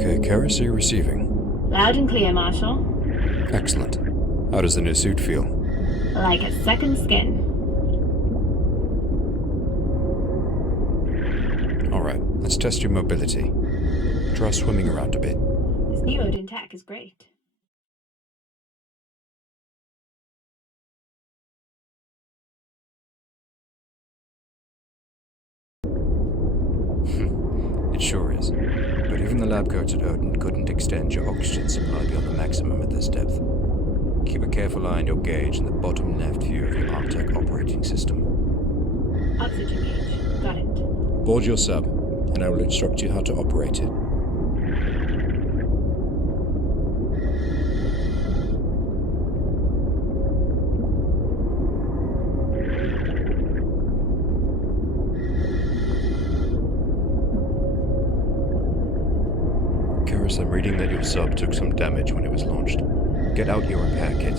Okay, Karis, are you receiving? Loud and clear, Marshal. Excellent. How does the new suit feel? Like a second skin. Alright, let's test your mobility. Try swimming around a bit. This new Odin tech is great. It sure is. But even the lab coats at Odin couldn't extend your oxygen supply beyond the maximum at this depth. Keep a careful eye on your gauge in the bottom left view of your Arctech operating system. Oxygen gauge. Got it. Board your sub, and I will instruct you how to operate it. Karis, I'm reading that your sub took some damage when it was launched. Get out your repair kit.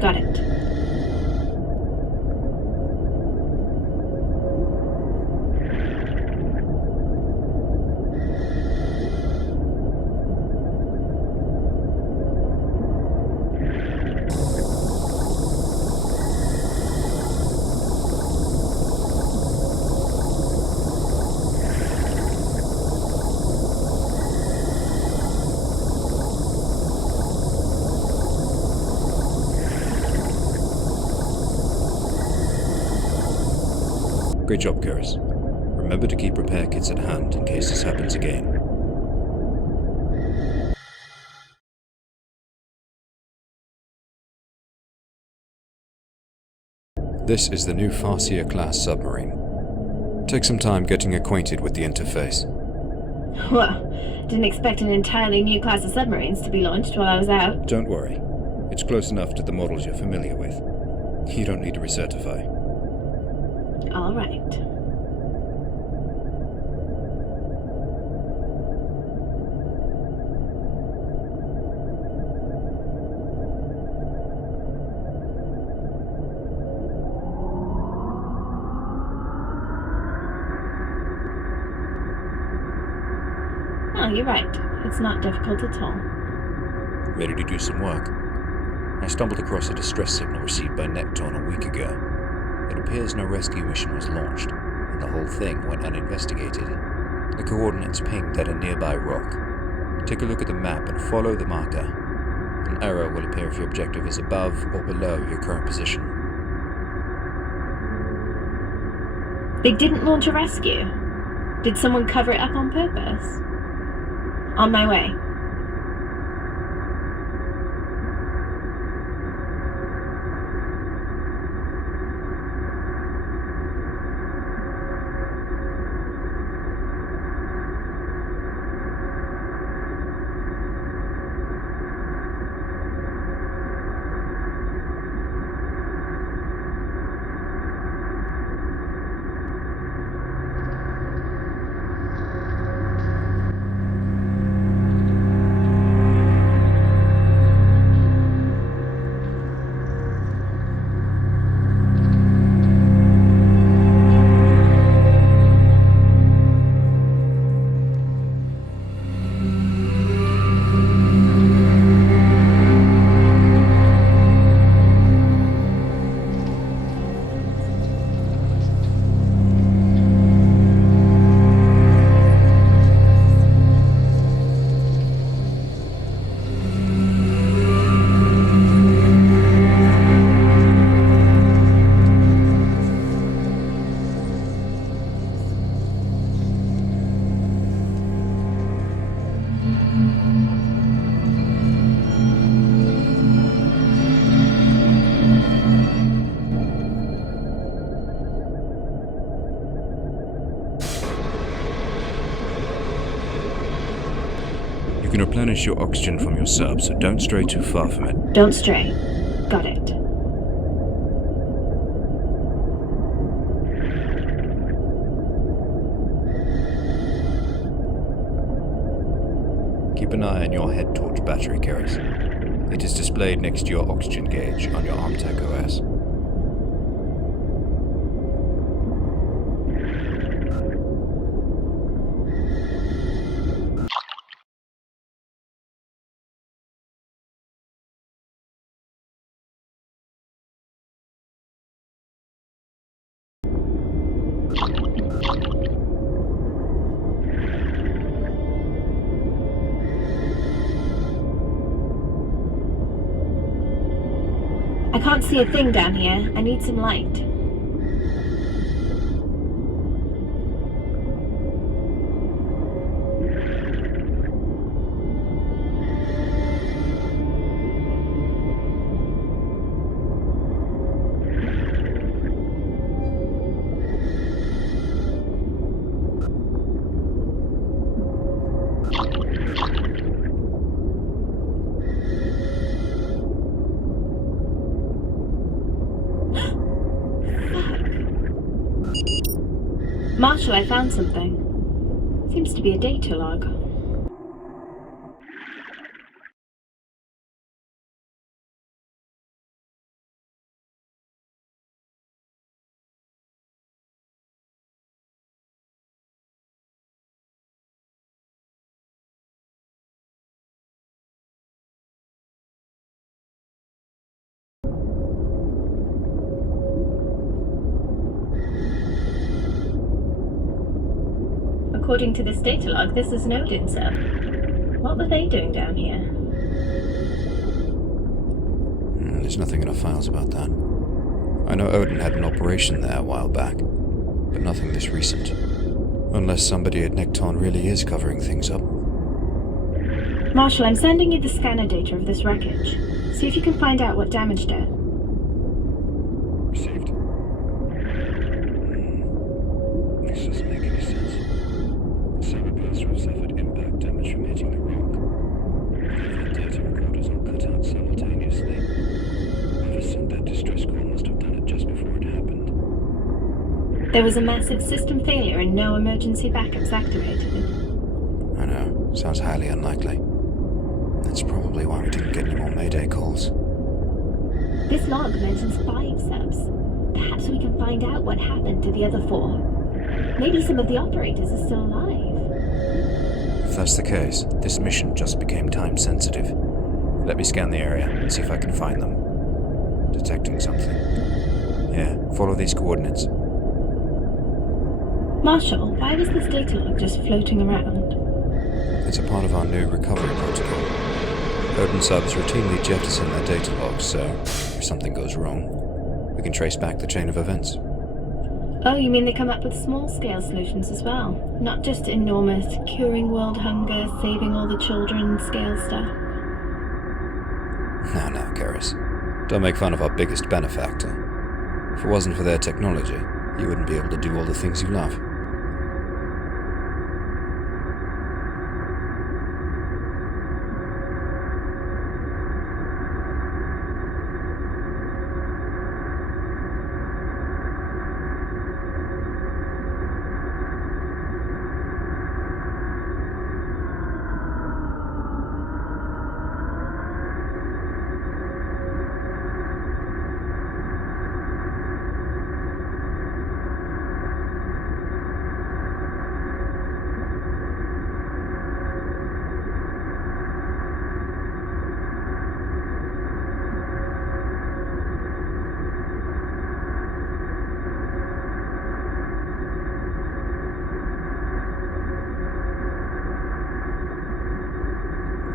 Got it. Great job, Karis. Remember to keep repair kits at hand in case this happens again. This is the new Farseer class submarine. Take some time getting acquainted with the interface. Well, didn't expect an entirely new class of submarines to be launched while I was out. Don't worry. It's close enough to the models you're familiar with. You don't need to recertify. All right. Oh, you're right. It's not difficult at all. Ready to do some work? I stumbled across a distress signal received by Necton a week ago. It appears no rescue mission was launched, and the whole thing went uninvestigated. The coordinates pinged at a nearby rock. Take a look at the map and follow the marker. An arrow will appear if your objective is above or below your current position. They didn't launch a rescue. Did someone cover it up on purpose? On my way. You can replenish your oxygen from your sub, so don't stray too far from it. Don't stray. Got it. Keep an eye on your head torch battery, Karis. It is displayed next to your oxygen gauge on your Armtech OS. I can't see a thing down here. I need some light. Marshall, I found something. Seems to be a data log. According to this data log, this is an Odin cell. What were they doing down here? There's nothing in our files about that. I know Odin had an operation there a while back, but nothing this recent. Unless somebody at Nekton really is covering things up. Marshall, I'm sending you the scanner data of this wreckage. See if you can find out what damaged it. Received. This doesn't make any sense. The server appears to have suffered impact damage from hitting the rock. The data recorders all cut out simultaneously. Whoever sent that distress call must have done it just before it happened. There was a massive system failure and no emergency backups activated. I know. Sounds highly unlikely. That's probably why we didn't get any more mayday calls. This log mentions 5 subs. Perhaps we can find out what happened to the other 4. Maybe some of the operators are still alive. If that's the case, this mission just became time-sensitive. Let me scan the area and see if I can find them. Detecting something. Yeah, follow these coordinates. Marshall, why was this data log just floating around? It's a part of our new recovery protocol. Odin subs routinely jettison their data logs, so if something goes wrong, we can trace back the chain of events. Oh, you mean they come up with small-scale solutions as well? Not just enormous, curing world hunger, saving all the children scale stuff? No, Karis. Don't make fun of our biggest benefactor. If it wasn't for their technology, you wouldn't be able to do all the things you love.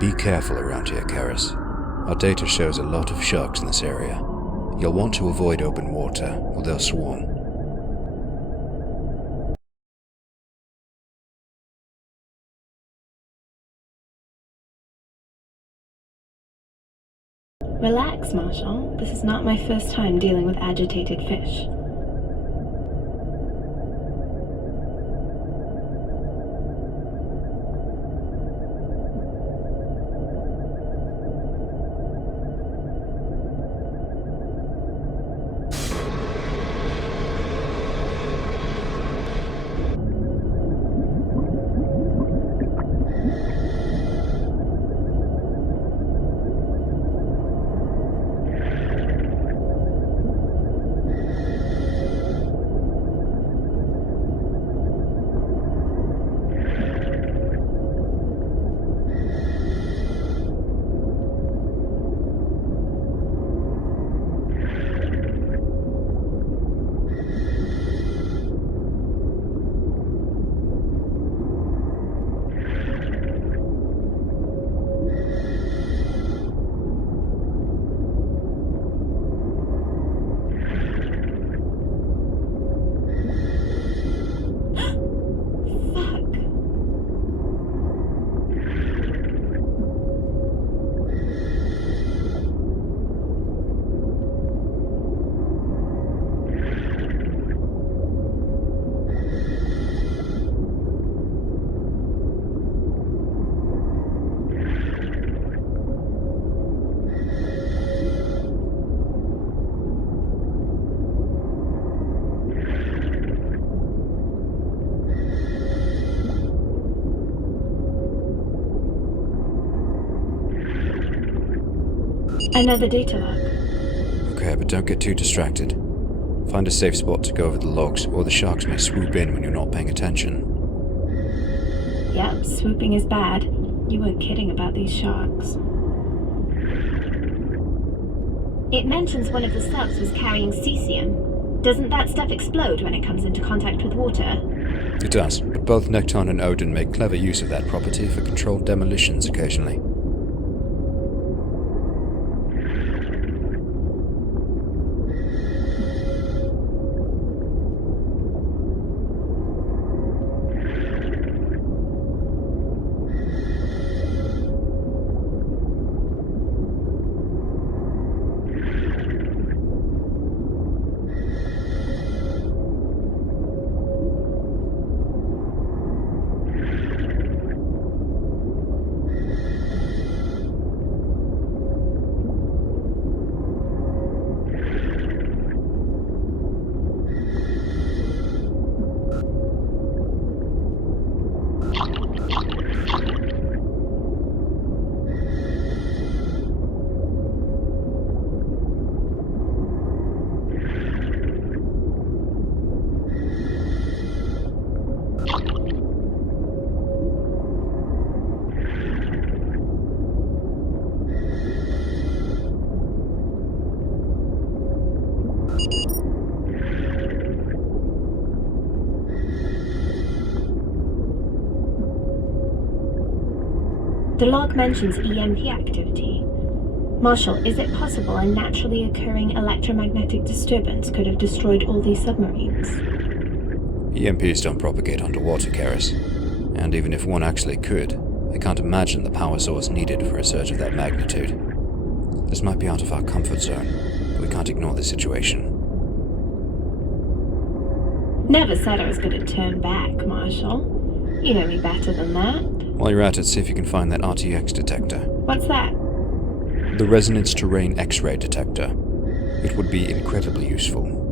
Be careful around here, Karis. Our data shows a lot of sharks in this area. You'll want to avoid open water, or they'll swarm. Relax, Marshall. This is not my first time dealing with agitated fish. Another data log. Okay, but don't get too distracted. Find a safe spot to go over the logs, or the sharks may swoop in when you're not paying attention. Yep, swooping is bad. You weren't kidding about these sharks. It mentions one of the subs was carrying cesium. Doesn't that stuff explode when it comes into contact with water? It does, but both Nekton and Odin make clever use of that property for controlled demolitions occasionally. The log mentions EMP activity. Marshall, is it possible a naturally occurring electromagnetic disturbance could have destroyed all these submarines? EMPs don't propagate underwater, Karis. And even if one actually could, I can't imagine the power source needed for a surge of that magnitude. This might be out of our comfort zone, but we can't ignore the situation. Never said I was going to turn back, Marshall. You know me better than that. While you're at it, see if you can find that RTX detector. What's that? The Resonance Terrain X-ray detector. It would be incredibly useful.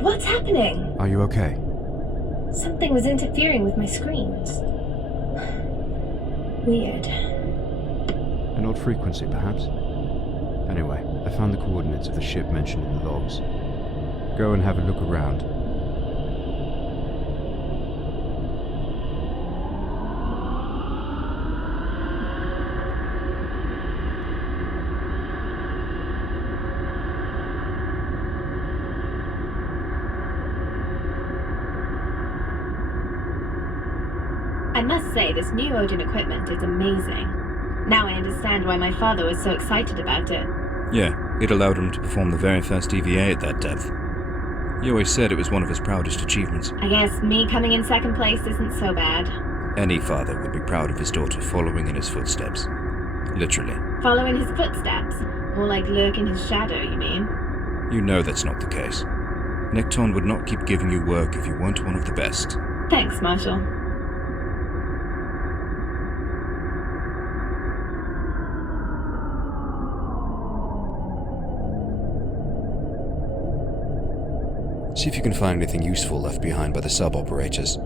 What's happening? Are you okay? Something was interfering with my screens. Weird. An odd frequency, perhaps? Anyway, I found the coordinates of the ship mentioned in the logs. Go and have a look around. I must say, this new Odin equipment is amazing. Now I understand why my father was so excited about it. Yeah, it allowed him to perform the very first EVA at that depth. He always said it was one of his proudest achievements. I guess me coming in second place isn't so bad. Any father would be proud of his daughter following in his footsteps. Literally. Following his footsteps? More like lurk in his shadow, you mean? You know that's not the case. Nekton would not keep giving you work if you weren't one of the best. Thanks, Marshall. See if you can find anything useful left behind by the sub-operators.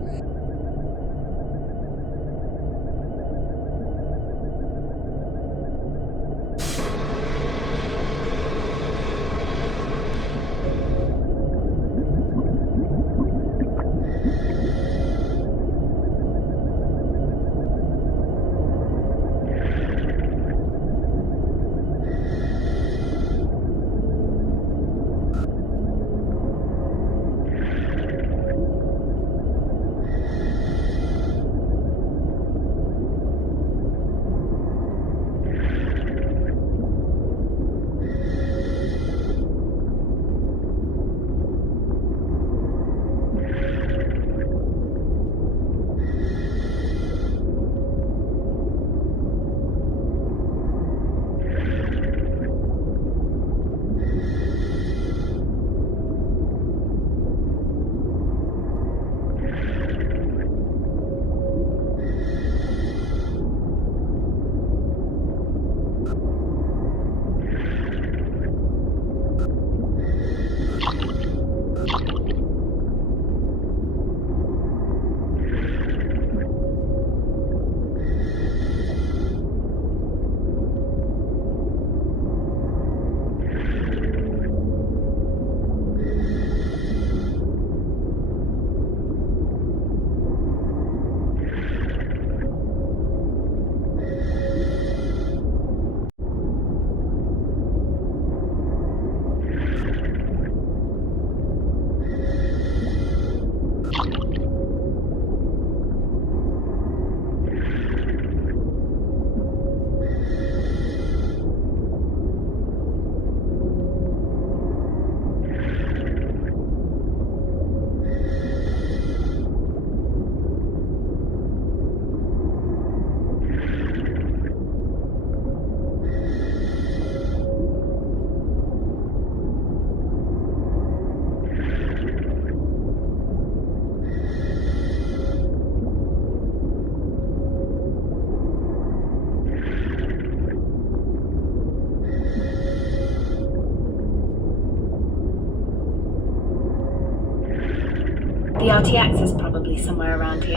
RTX is probably somewhere around here.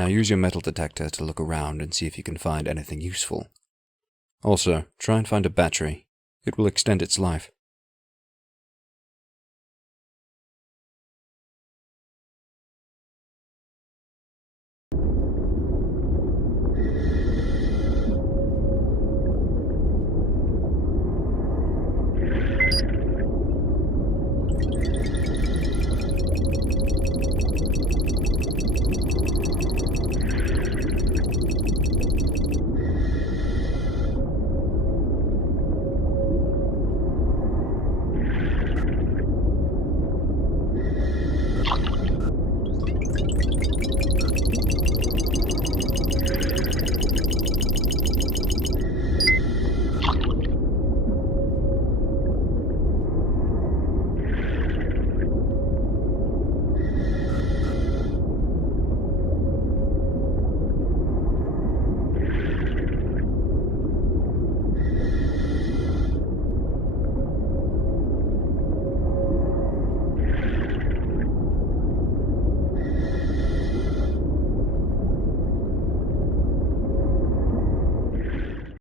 Now use your metal detector to look around and see if you can find anything useful. Also, try and find a battery. It will extend its life.